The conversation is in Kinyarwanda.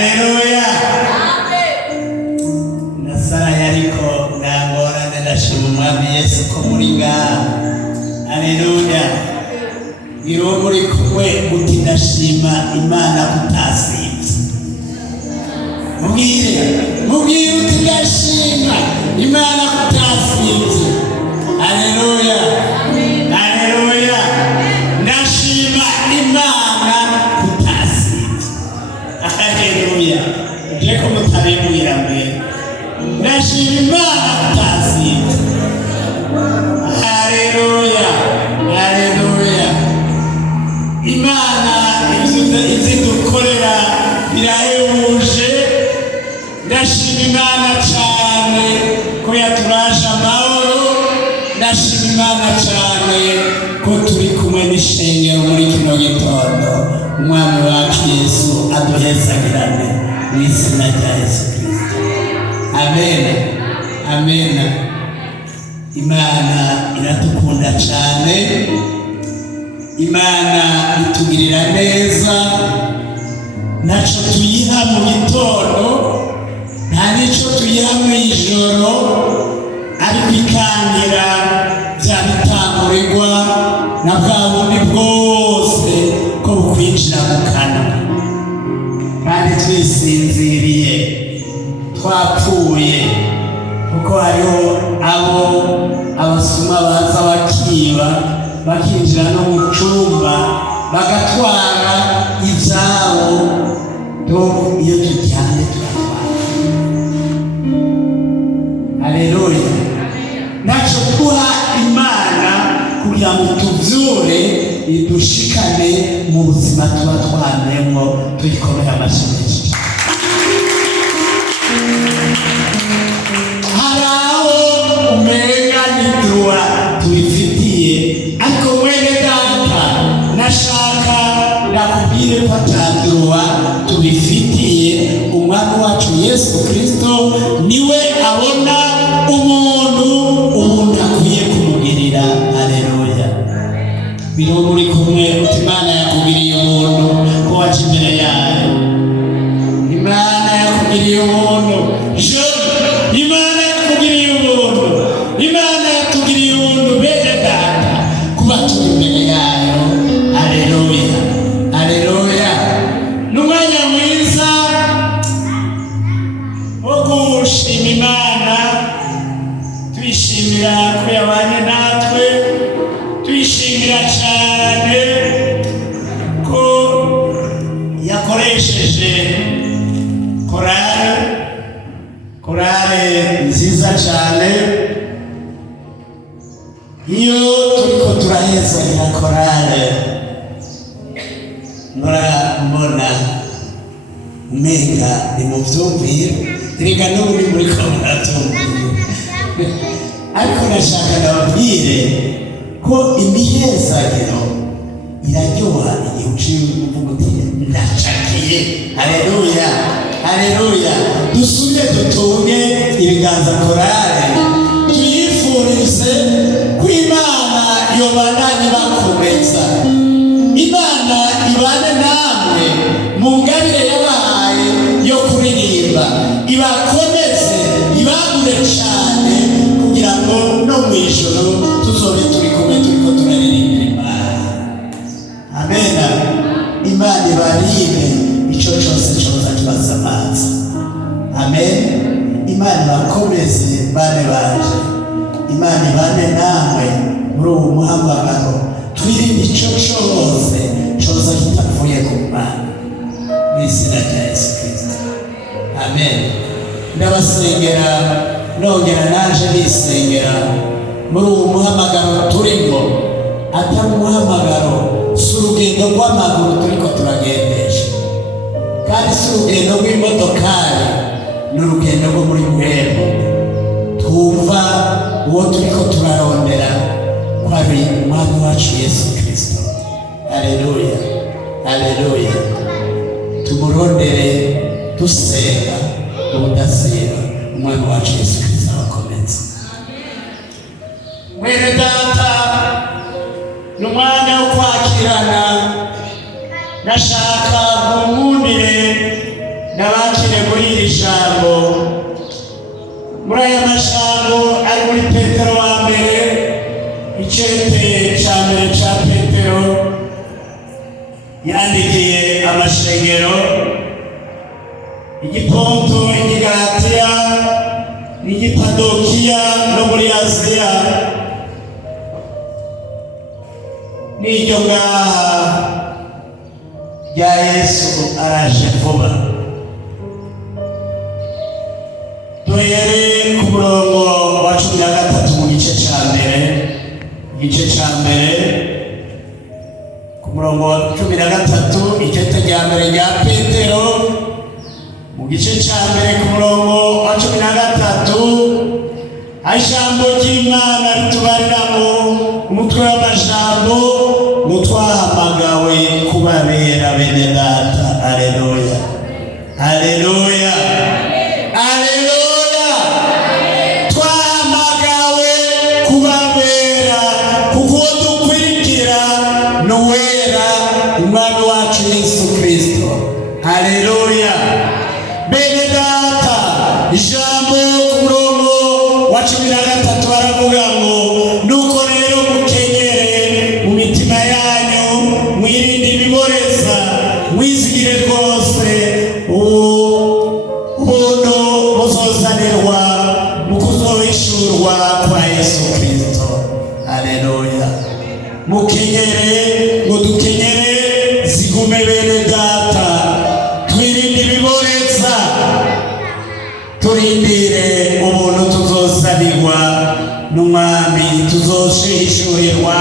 Haleluya. Nasara yariko nangora ndashima umwami Yesu ko muri ngaha. Haleluya. Iyo muri kumwe uti ndashima Imana kutasivye. Mubwire uti ndashima Imana kutasivye. Haleluya. Haleluya. Ndashima Imana kutasivye. Haleluya. Jeko mutaremuira mbere. Ndashima Imana kutasivye. Haleluya. Haleluya. Imana izidukorera birahebuje. Ndashima Imana cyane ko yaturaje amahoro. Ndashima Imana cyane ko turi kumwe n'ishengero muri kino gitondo. Umwami wacu Yesu aduhezagirane mu izina rya Yesu Kristo. Amen. Amen. Imana iradukunda cyane. Imana itugirira neza. Naco tuyiha mu gitondo, nta nico tuyiha mu ijoro, ariko ikangira bya bitangurirwa na bwa bundi bwose ko bukwinjira mu kanwa. Kandi twisinziriye, twapfuye, kuko hariho abo abasuma baza bakiba, bakinjira no mu cumba bagatwara ibyabo. Iyo turyamye turatwara. Haleluya. Naco duha Imana kugira ngo tuvyure idushikane mu buzima tuba twanemo, tuyikomera amashyi. Haraho umenga nidua tubifitiye, ariko mwene data nashaka nakubwire ko atandurwa tubifitiye. Umwami wacu Yesu Kristo niwe abona umuntu akwiye kumugirira. Haleluya. Biro muri kumwe uti Imana yakugiriye umuntu ko waje imbere yayo. Imana yakugiriye umuntu. Imana yakugiriye umuntu. Imana yatugiriye umuntu bene data kuba turi imbere yayo. Haleluya. Haleluya. N'umwanya mwiza wo gushima Imana, tuyishimira ko yabanye natwe, tuyishimira cyane ko yakoresheje korale nziza cyane. Iyo turiko turahezanya korale mbona umenga ni mu vyumviro, reka n'ubu muri ko muratumvira. Ariko nashaka nababwire ko imihezagiro iraryoha igihe uciye uvuga uti ndacakiye. Haleluya. Haleluya. Dusume dutunge ibiganza korale, tuyifurize ko Imana yobananye bakomeza. Imana ibane namwe mu ngabire yabahaye yo kuririmba, ibakomeze, ibagure cyane, kugira ngo no mu ijoro tuzobe turi kumwe turiko turaririmbira Imana. Amen. Imana ibarinde ico cyose cyoza kibasamaza. Amen. Imana ibakomeze bane banje. Imana ibane namwe muri uwo muhamagaro. Twirinde ico cyose cyoza kitavuye ku Mana. Mu izina rya Yesu Kristo. Amen. Ndabasengera, nongera naje nisengera muri uwo muhamagaro turimo. Atari umuhamagaro, si urugendo rw'amaguru turiko turagendesha, kandi si urugendo rw'imodokari, ni urugendo rwo muri mwebwe. Twumva uwo turiko turarondera ko ari umwami wacu Yesu Kristo. Haleluya. Haleluya. Tumurondere dusenga ubudasiba umwami wacu Yesu Kristo abakomeze. Mwene data, n'umwanya wo kwakirana. Nashaka mumundire ndabakire muri iri jambo, muri aya majambo ari muri Petero wa mbere, icete ca mbere ca Petero yandikiye amashengero igiponto, igigalatiya n'igipadokiya no muri Aziya n'iryo ngaha rya Yesu araje vuba. Duhere ku murongo wa 13 mu gice ca mbere, ku murongo wa 13 icete rya mbere rya Petero, mu gice ca mbere ku murongo wa 13 ijambo ry'Imana ritubariramo umutwe w'amajambo ngo twahamagawe kubabera bene data. Aleluya, aleluya, aleluya. Twahamagawe kubabera kuko dukwirikira n'uwera umwami wacu Yesu Kristo. Aleluya, bene data. Ijambo ku murongo wa 13 baravuga ngo nuko rero mukenyere mu mitima yanyu, mwirinde ibiboreza, mwizigire rwose ubuntu muzozanirwa mu kuzohishurwa kwa Yesu Kristo. Aleluya. Mukenyere, ngo dukenyere zigume bene data, twirinde ibiboreza, turindire ubuntu tuzozanirwa n'umwami, tuzoshishurirwa